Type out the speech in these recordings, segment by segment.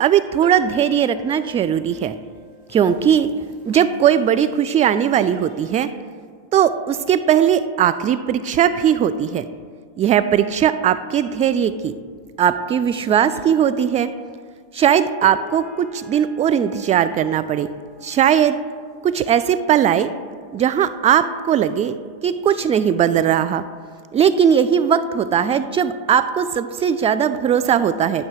अभी थोड़ा धैर्य रखना जरूरी है, क्योंकि जब कोई बड़ी खुशी आने वाली होती है तो उसके पहले आखिरी परीक्षा भी होती है। यह परीक्षा आपके धैर्य की, आपके विश्वास की होती है। शायद आपको कुछ दिन और इंतजार करना पड़े, शायद कुछ ऐसे पल आए जहां आपको लगे कि कुछ नहीं बदल रहा, लेकिन यही वक्त होता है जब आपको सबसे ज़्यादा भरोसा होता है।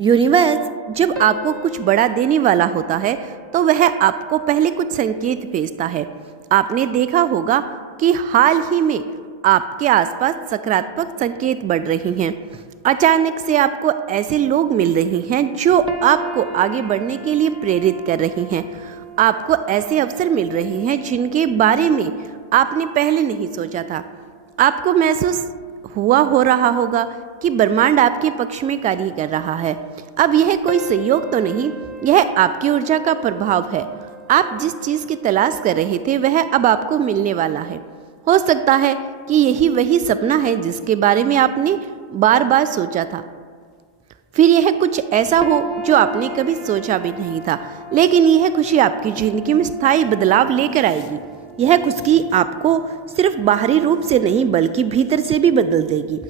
यूनिवर्स जब आपको कुछ बड़ा देने वाला होता है तो वह आपको पहले कुछ संकेत भेजता है। आपने देखा होगा कि हाल ही में आपके आसपास सकारात्मक संकेत बढ़ रहे हैं। अचानक से आपको ऐसे लोग मिल रहे हैं जो आपको आगे बढ़ने के लिए प्रेरित कर रहे हैं। आपको ऐसे अवसर मिल रहे हैं जिनके बारे में आपने पहले नहीं सोचा था। आपको महसूस हो रहा होगा कि ब्रह्मांड आपके पक्ष में कार्य कर रहा है। अब यह कोई संयोग तो नहीं, यह आपकी ऊर्जा का प्रभाव है। आप जिस चीज़ की तलाश कर रहे थे वह अब आपको मिलने वाला है। हो सकता है कि यही वही सपना है जिसके बारे में आपने बार बार सोचा था। फिर यह कुछ ऐसा हो जो आपने कभी सोचा भी नहीं था, लेकिन यह खुशी आपकी जिंदगी में स्थायी बदलाव लेकर आएगी। यह खुशी आपको सिर्फ बाहरी रूप से नहीं बल्कि भीतर से भी बदल देगी।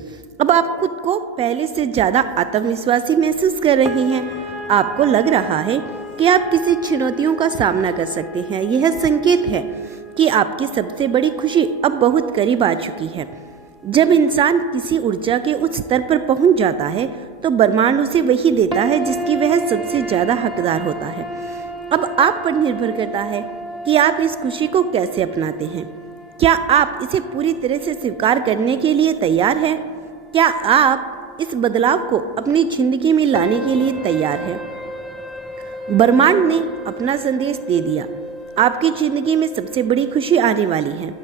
अब आप खुद को पहले से ज़्यादा आत्मविश्वासी महसूस कर रहे हैं। आपको लग रहा है कि आप किसी चुनौतियों का सामना कर सकते हैं। यह संकेत है कि आपकी सबसे बड़ी खुशी अब बहुत करीब आ चुकी है। जब इंसान किसी ऊर्जा के उच्च स्तर पर पहुंच जाता है तो ब्रह्मांड उसे वही देता है जिसकी वह सबसे ज़्यादा हकदार होता है। अब आप पर निर्भर करता है कि आप इस खुशी को कैसे अपनाते हैं। क्या आप इसे पूरी तरह से स्वीकार करने के लिए तैयार हैं? क्या आप इस बदलाव को अपनी जिंदगी में लाने के लिए तैयार हैं? ब्रह्मांड ने अपना संदेश दे दिया। आपकी जिंदगी में सबसे बड़ी खुशी आने वाली है।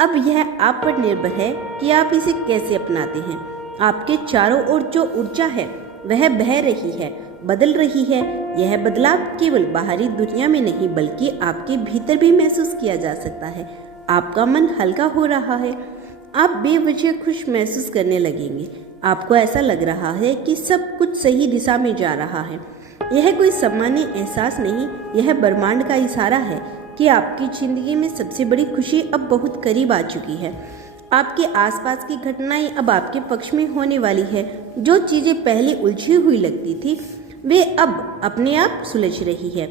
अब यह आप पर निर्भर है कि आप इसे कैसे अपनाते हैं। आपके चारों ओर जो ऊर्जा है वह बह रही है, बदल रही है। यह बदलाव केवल बाहरी दुनिया में नहीं बल्कि आपके भीतर भी महसूस किया जा सकता है। आपका मन हल्का हो रहा है। आप बेवजह खुश महसूस करने लगेंगे। आपको ऐसा लग रहा है कि सब कुछ सही दिशा में जा रहा है। यह कोई सामान्य एहसास नहीं, यह ब्रह्मांड का इशारा है कि आपकी जिंदगी में सबसे बड़ी खुशी अब बहुत करीब आ चुकी है। आपके आसपास की घटनाएं अब आपके पक्ष में होने वाली है। जो चीजें पहले उलझी हुई लगती थी वे अब अपने आप सुलझ रही है।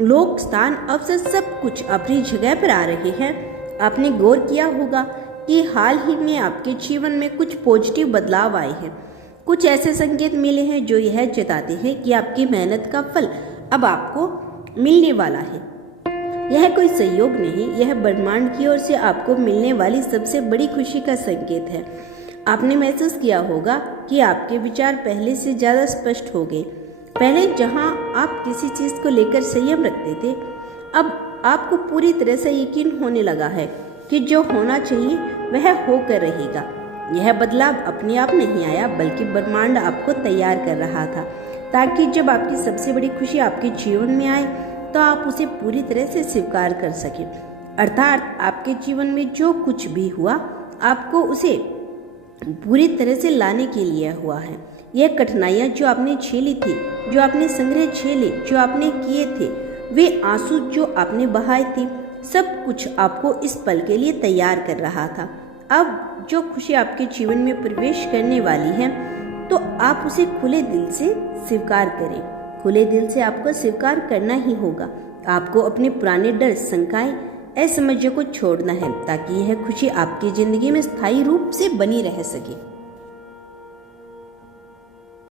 लोग, स्थान, अवसर सब कुछ अपनी जगह पर आ रहे हैं। आपने गौर किया होगा कि हाल ही में आपके जीवन में कुछ पॉजिटिव बदलाव आए हैं। कुछ ऐसे संकेत मिले हैं जो यह जताते हैं कि आपकी मेहनत का फल अब आपको मिलने वाला है। यह कोई संयोग नहीं, यह ब्रह्मांड की ओर से आपको मिलने वाली सबसे बड़ी खुशी का संकेत है। आपने महसूस किया होगा कि आपके विचार पहले से ज़्यादा स्पष्ट हो गए। पहले जहां आप किसी चीज़ को लेकर संयम रखते थे, अब आपको पूरी तरह से यकीन होने लगा है कि जो होना चाहिए वह होकर रहेगा। यह बदलाव अपने आप नहीं आया बल्कि ब्रह्मांड आपको तैयार कर रहा था, ताकि जब आपकी सबसे बड़ी खुशी आपके जीवन में आए तो आप उसे पूरी तरह से स्वीकार कर सकें। अर्थात आपके जीवन में जो कुछ भी हुआ आपको उसे पूरी तरह से लाने के लिए हुआ है। यह कठिनाइयाँ जो आपने झेली थी, जो आपने संग्रह झेले, जो आपने किए थे, वे आंसू जो आपने बहाए थे, सब कुछ आपको इस पल के लिए तैयार कर रहा था। अब जो खुशी आपके जीवन में प्रवेश करने वाली है तो आप उसे खुले दिल से स्वीकार करें। खुले दिल से आपको स्वीकार करना ही होगा। आपको अपने पुराने डर, शंकाएं, असमंजस को छोड़ना है ताकि यह खुशी आपकी जिंदगी में स्थायी रूप से बनी रह सके।